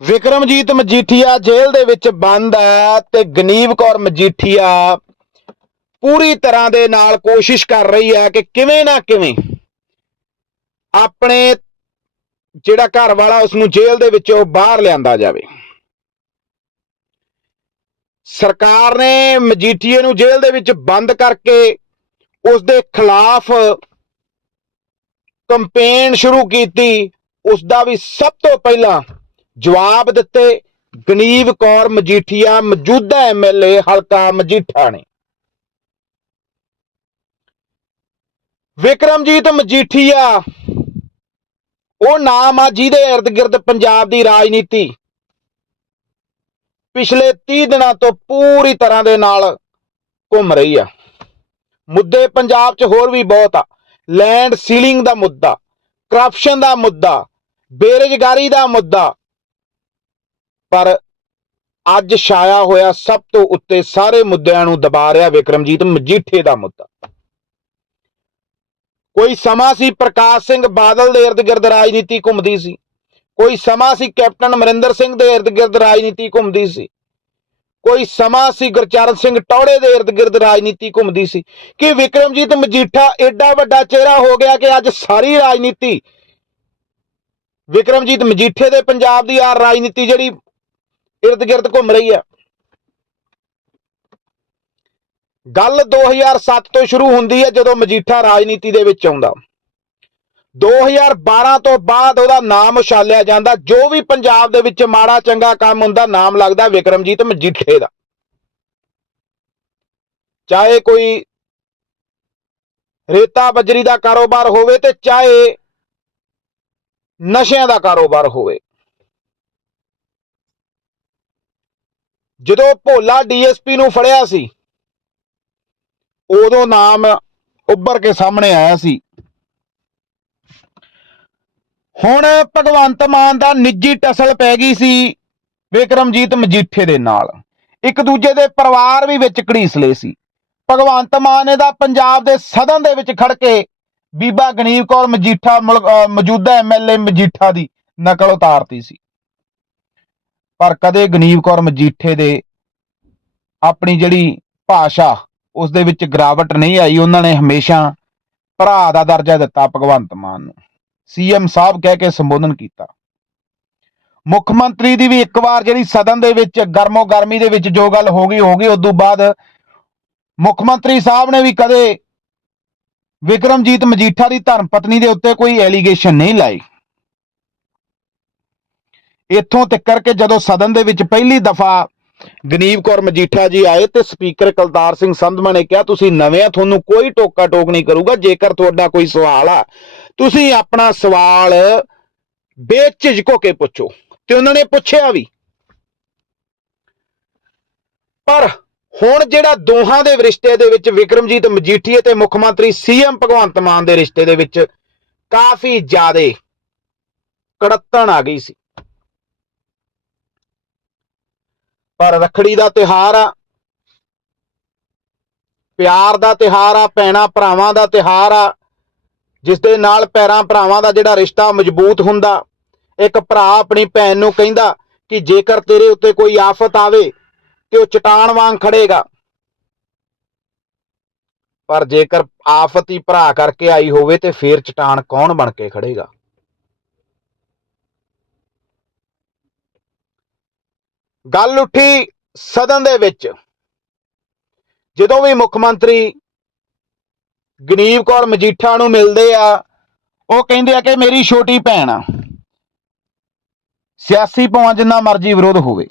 ਵਿਕਰਮਜੀਤ ਮਜੀਠੀਆ ਜੇਲ੍ਹ ਦੇ ਵਿੱਚ ਬੰਦ ਹੈ ਤੇ ਗਨੀਵ ਕੌਰ ਮਜੀਠੀਆ ਪੂਰੀ ਤਰ੍ਹਾਂ ਦੇ ਨਾਲ ਕੋਸ਼ਿਸ਼ ਕਰ ਰਹੀ ਹੈ ਕਿ ਕਿਵੇਂ ਨਾ ਕਿਵੇਂ ਆਪਣੇ ਜਿਹੜਾ ਘਰ ਵਾਲਾ ਉਸ ਨੂੰ ਜੇਲ੍ਹ ਦੇ ਵਿੱਚੋਂ ਬਾਹਰ ਲਿਆਂਦਾ ਜਾਵੇ। ਸਰਕਾਰ ਨੇ ਮਜੀਠੀਏ ਨੂੰ ਜੇਲ੍ਹ ਦੇ ਵਿੱਚ ਬੰਦ ਕਰਕੇ ਉਸ ਦੇ ਖਿਲਾਫ ਕੰਪੇਨ ਸ਼ੁਰੂ ਕੀਤੀ। ਉਸ ਦਾ ਵੀ ਸਭ ਤੋਂ ਪਹਿਲਾਂ ਜਵਾਬ ਦਿੱਤੇ, ਗਨੀਵ ਕੌਰ ਮਜੀਠੀਆ ਮੌਜੂਦਾ ਐਮਐਲਏ ਹਲਕਾ ਮਜੀਠਾ ਨੇ। ਵਿਕਰਮਜੀਤ ਮਜੀਠੀਆ, ਉਹ ਨਾਮ ਆ ਜਿਹਦੇ ird ਗਿਰਦ ਪੰਜਾਬ ਦੀ ਰਾਜਨੀਤੀ। ਪਿਛਲੇ 30 ਦਿਨਾਂ ਤੋਂ ਪੂਰੀ ਤਰ੍ਹਾਂ ਦੇ ਨਾਲ ਘੁੰਮ ਰਹੀ ਆ। ਮੁੱਦੇ ਪੰਜਾਬ 'ਚ ਹੋਰ ਵੀ ਬਹੁਤ ਆ। ਲੈਂਡ ਸੀਲਿੰਗ ਦਾ ਮੁੱਦਾ, ਕਰਪਸ਼ਨ ਦਾ ਮੁੱਦਾ, ਬੇਰੁਜ਼ਗਾਰੀ ਦਾ ਮੁੱਦਾ ਪਰ ਅੱਜ ਛਾਇਆ ਹੋਇਆ ਸਭ ਤੋਂ ਉੱਤੇ ਸਾਰੇ ਮੁੱਦਿਆਂ ਨੂੰ ਦਬਾ ਰਿਹਾ ਵਿਕਰਮਜੀਤ ਮਜੀਠੇ ਦਾ ਮੁੱਦਾ। ਕੋਈ ਸਮਾਂ ਸੀ ਪ੍ਰਕਾਸ਼ ਸਿੰਘ ਬਾਦਲ ਦੇ ird ਗਿਰਦ ਰਾਜਨੀਤੀ ਘੁੰਮਦੀ ਸੀ। ਕੋਈ ਸਮਾਂ ਸੀ ਕੈਪਟਨ ਅਮਰਿੰਦਰ ਸਿੰਘ ਦੇ ird ਗਿਰਦ ਰਾਜਨੀਤੀ ਘੁੰਮਦੀ ਸੀ। ਕੋਈ ਸਮਾਂ ਸੀ ਗੁਰਚਰਨ ਸਿੰਘ ਟੌੜੇ ਦੇ ird ਗਿਰਦ ਰਾਜਨੀਤੀ ਘੁੰਮਦੀ ਸੀ। ਕਿ ਵਿਕਰਮਜੀਤ ਮਜੀਠਾ ਐਡਾ ਵੱਡਾ ਚਿਹਰਾ ਹੋ ਗਿਆ ਕਿ ਅੱਜ ਸਾਰੀ ਰਾਜਨੀਤੀ ਵਿਕਰਮਜੀਤ ਮਜੀਠੇ ਦੇ ਪੰਜਾਬ ਦੀ ਆ ਰਾਜਨੀਤੀ ਜਿਹੜੀ ird ਗਿਰਦ ਘੁੰਮ ਰਹੀ ਹੈ। ਗੱਲ 2007 ਤੋਂ ਸ਼ੁਰੂ ਹੁੰਦੀ ਹੈ ਜਦੋਂ ਮਜੀਠਾ ਰਾਜਨੀਤੀ ਦੇ ਵਿੱਚ ਆਉਂਦਾ। 2012 ਤੋਂ ਬਾਅਦ ਉਹਦਾ ਨਾਮ ਉਛਾਲਿਆ ਜਾਂਦਾ। ਜੋ ਵੀ ਪੰਜਾਬ ਦੇ ਵਿੱਚ ਮਾੜਾ ਚੰਗਾ ਕੰਮ ਹੁੰਦਾ, ਨਾਮ ਲੱਗਦਾ ਵਿਕਰਮਜੀਤ ਮਜੀਠੇ ਦਾ। ਚਾਹੇ ਕੋਈ ਰੇਤਾ ਬਜਰੀ ਦਾ ਕਾਰੋਬਾਰ ਹੋਵੇ ਤੇ ਚਾਹੇ ਨਸ਼ਿਆਂ ਦਾ ਕਾਰੋਬਾਰ ਹੋਵੇ। ਜਦੋਂ ਭੋਲਾ ਡੀਐਸਪੀ ਨੂੰ ਫੜਿਆ ਸੀ, ਉਦੋਂ ਨਾਮ ਉੱਭਰ ਕੇ ਸਾਹਮਣੇ ਆਇਆ ਸੀ। ਹੁਣ ਭਗਵੰਤ ਮਾਨ ਦਾ ਨਿੱਜੀ ਟਸਲ ਪੈ ਗਈ ਸੀ ਵਿਕਰਮਜੀਤ ਮਜੀਠੇ ਦੇ ਨਾਲ। ਇੱਕ ਦੂਜੇ ਦੇ ਪਰਿਵਾਰ ਵੀ ਵਿੱਚ ਘੜੀਸਲੇ ਸੀ। ਭਗਵੰਤ ਮਾਨ ਇਹਦਾ ਪੰਜਾਬ ਦੇ ਸਦਨ ਦੇ ਵਿੱਚ ਖੜ ਕੇ ਬੀਬਾ ਗਨੀਵ ਕੌਰ ਮਜੀਠਾ ਮੁਲ- ਅਹ ਮੌਜੂਦਾ ਐਮਐਲਏ ਮਜੀਠਾ ਦੀ ਨਕਲ ਉਤਾਰਤੀ ਸੀ। ਪਰ ਕਦੇ ਗਨੀਵ ਕੌਰ ਮਜੀਠੇ ਦੇ ਆਪਣੀ ਜਿਹੜੀ ਭਾਸ਼ਾ ਉਸ ਦੇ ਵਿੱਚ ਗਿਰਾਵਟ ਨਹੀਂ ਆਈ, ਉਹਨਾਂ ਨੇ ਹਮੇਸ਼ਾ ਭਰਾ ਦਾ ਦਰਜਾ ਦਿੱਤਾ ਭਗਵੰਤ ਮਾਨ ਨੂੰ। ਸੀਐਮ ਸਾਹਿਬ ਕਹਿ ਕੇ ਸੰਬੋਧਨ ਕੀਤਾ। ਮੁੱਖ ਮੰਤਰੀ ਦੀ ਵੀ ਇੱਕ ਵਾਰ ਜਿਹੜੀ ਸਦਨ ਦੇ ਵਿੱਚ ਗਰਮੋ ਗਰਮੀ ਦੇ ਵਿੱਚ ਜੋ ਗੱਲ ਹੋ ਗਈ ਹੋ ਗਈ ਉਸ ਤੋਂ ਬਾਅਦ ਮੁੱਖ ਮੰਤਰੀ ਸਾਹਿਬ ਨੇ ਵੀ ਕਦੇ ਵਿਕਰਮਜੀਤ ਮਜੀਠਾ ਦੀ ਧਰਮ ਪਤਨੀ ਦੇ ਉੱਤੇ ਕੋਈ ਐਲੀਗੇਸ਼ਨ ਨਹੀਂ ਲਾਈ। ਇੱਥੋਂ ਤੱਕ ਕਿ ਜਦੋਂ ਸਦਨ ਦੇ ਵਿੱਚ ਪਹਿਲੀ ਦਫਾ ਗਨੀਵ ਕੌਰ ਮਜੀਠਾ ਜੀ ਆਏ ਤੇ ਸਪੀਕਰ ਕਲਤਾਰ ਸਿੰਘ ਸੰਧਮਾ ਨੇ ਕਿਹਾ, ਤੁਸੀਂ ਨਵੇਂ ਆ ਤੁਹਾਨੂੰ ਕੋਈ ਟੋਕਾ ਟੋਕ ਨਹੀਂ ਕਰੂਗਾ, ਜੇਕਰ ਤੁਹਾਡਾ ਕੋਈ ਸਵਾਲ ਆ, ਤੁਸੀਂ ਆਪਣਾ ਸਵਾਲ ਬੇਝਿਜਕੋ ਕੇ ਪੁੱਛੋ। ਤੇ ਉਹਨਾਂ ਨੇ ਪੁੱਛਿਆ ਵੀ। ਪਰ ਹੁਣ ਜਿਹੜਾ ਦੋਹਾਂ ਦੇ ਰਿਸ਼ਤੇ ਦੇ ਵਿੱਚ ਵਿਕਰਮਜੀਤ ਮਜੀਠੀਏ ਤੇ ਮੁੱਖ ਮੰਤਰੀ ਸੀਐਮ ਭਗਵੰਤ ਮਾਨ ਦੇ ਰਿਸ਼ਤੇ ਦੇ ਵਿੱਚ ਕਾਫੀ ਜ਼ਿਆਦੇ ਕੜੱਤਣ ਆ ਗਈ ਸੀ। ਪਰ ਰਖੜੀ ਦਾ ਤਿਹਾਰ ਆ, ਪਿਆਰ ਦਾ ਤਿਹਾਰ ਆ, ਭੈਣਾ ਭਰਾਵਾਂ ਦਾ ਤਿਹਾਰ ਆ, ਜਿਸ ਦੇ ਨਾਲ ਪੈਰਾਂ ਭਰਾਵਾਂ ਦਾ ਜਿਹੜਾ ਰਿਸ਼ਤਾ ਮਜ਼ਬੂਤ ਹੁੰਦਾ, ਇੱਕ ਭਰਾ ਆਪਣੀ ਭੈਣ ਨੂੰ ਕਹਿੰਦਾ ਕਿ ਜੇਕਰ ਤੇਰੇ ਉੱਤੇ ਕੋਈ ਆਫਤ ਆਵੇ ਤੇ ਉਹ ਚਟਾਨ ਵਾਂਗ ਖੜੇਗਾ ਪਰ ਜੇਕਰ ਆਫਤ ਹੀ ਭਰਾ ਕਰਕੇ ਆਈ ਹੋਵੇ ਤੇ ਫੇਰ ਚਟਾਨ ਕੌਣ ਬਣ ਕੇ ਖੜੇਗਾ ਗੱਲ ਉੱਠੀ ਸਦਨ ਦੇ ਵਿੱਚ, ਜਦੋਂ ਵੀ ਮੁੱਖ ਮੰਤਰੀ ਗਨੀਵ ਕੌਰ ਮਜੀਠਾ ਨੂੰ ਮਿਲਦੇ ਆ, ਉਹ ਕਹਿੰਦੇ ਆ ਕਿ ਮੇਰੀ ਛੋਟੀ ਭੈਣ ਆ, ਸਿਆਸੀ ਭਾਵੇਂ ਜਿੰਨਾ ਮਰਜ਼ੀ ਵਿਰੋਧ ਹੋਵੇ,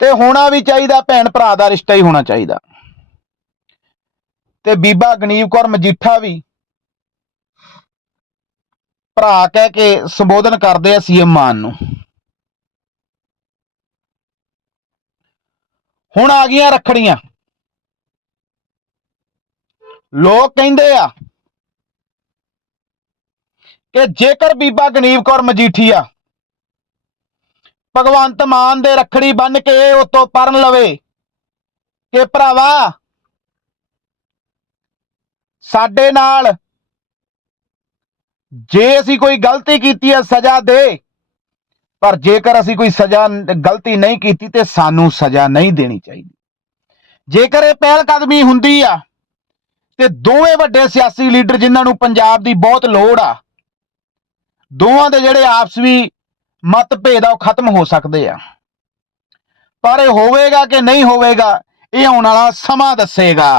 ਤੇ ਹੋਣਾ ਵੀ ਚਾਹੀਦਾ, ਭੈਣ ਭਰਾ ਦਾ ਰਿਸ਼ਤਾ ਹੀ ਹੋਣਾ ਚਾਹੀਦਾ। ਤੇ ਬੀਬਾ ਗਨੀਵ ਕੌਰ ਮਜੀਠਾ ਵੀ ਭਰਾ ਕਹਿ ਕੇ ਸੰਬੋਧਨ ਕਰਦੇ ਆ ਸੀਐਮ ਮਾਨ ਨੂੰ। ਹੁਣ ਆ ਗਈਆਂ ਰੱਖੜੀਆਂ। ਲੋਕ ਕਹਿੰਦੇ ਆ ਕਿ ਜੇਕਰ ਬੀਬਾ ਗਨੀਵ ਕੌਰ ਮਜੀਠੀਆ ਭਗਵੰਤ ਮਾਨ ਦੇ ਰੱਖੜੀ ਬੰਨ ਕੇ ਉਤੋਂ ਪਰਨ ਲਵੇ ਕਿ ਭਰਾਵਾ, ਸਾਡੇ ਨਾਲ ਜੇ ਅਸੀਂ ਕੋਈ ਗਲਤੀ ਕੀਤੀ ਹੈ, ਸਜ਼ਾ ਦੇ। ਪਰ ਜੇਕਰ ਅਸੀਂ ਕੋਈ ਸਜ਼ਾ ਗਲਤੀ ਨਹੀਂ ਕੀਤੀ ਤੇ ਸਾਨੂੰ ਸਜ਼ਾ ਨਹੀਂ ਦੇਣੀ ਚਾਹੀਦੀ। ਜੇਕਰ ਇਹ ਪਹਿਲ ਕਦਮੀ ਹੁੰਦੀ ਆ, ਤੇ ਦੋਵੇਂ ਵੱਡੇ ਸਿਆਸੀ ਲੀਡਰ ਜਿਨ੍ਹਾਂ ਨੂੰ ਪੰਜਾਬ ਦੀ ਬਹੁਤ ਲੋੜ ਆ, ਦੋਵਾਂ ਦੇ ਜਿਹੜੇ ਆਪਸ ਵੀ ਮਤਭੇਦ ਆ, ਉਹ ਖਤਮ ਹੋ ਸਕਦੇ ਆ। ਪਰ ਇਹ ਹੋਵੇਗਾ ਕਿ ਨਹੀਂ ਹੋਵੇਗਾ, ਇਹ ਆਉਣ ਵਾਲਾ ਸਮਾਂ ਦੱਸੇਗਾ।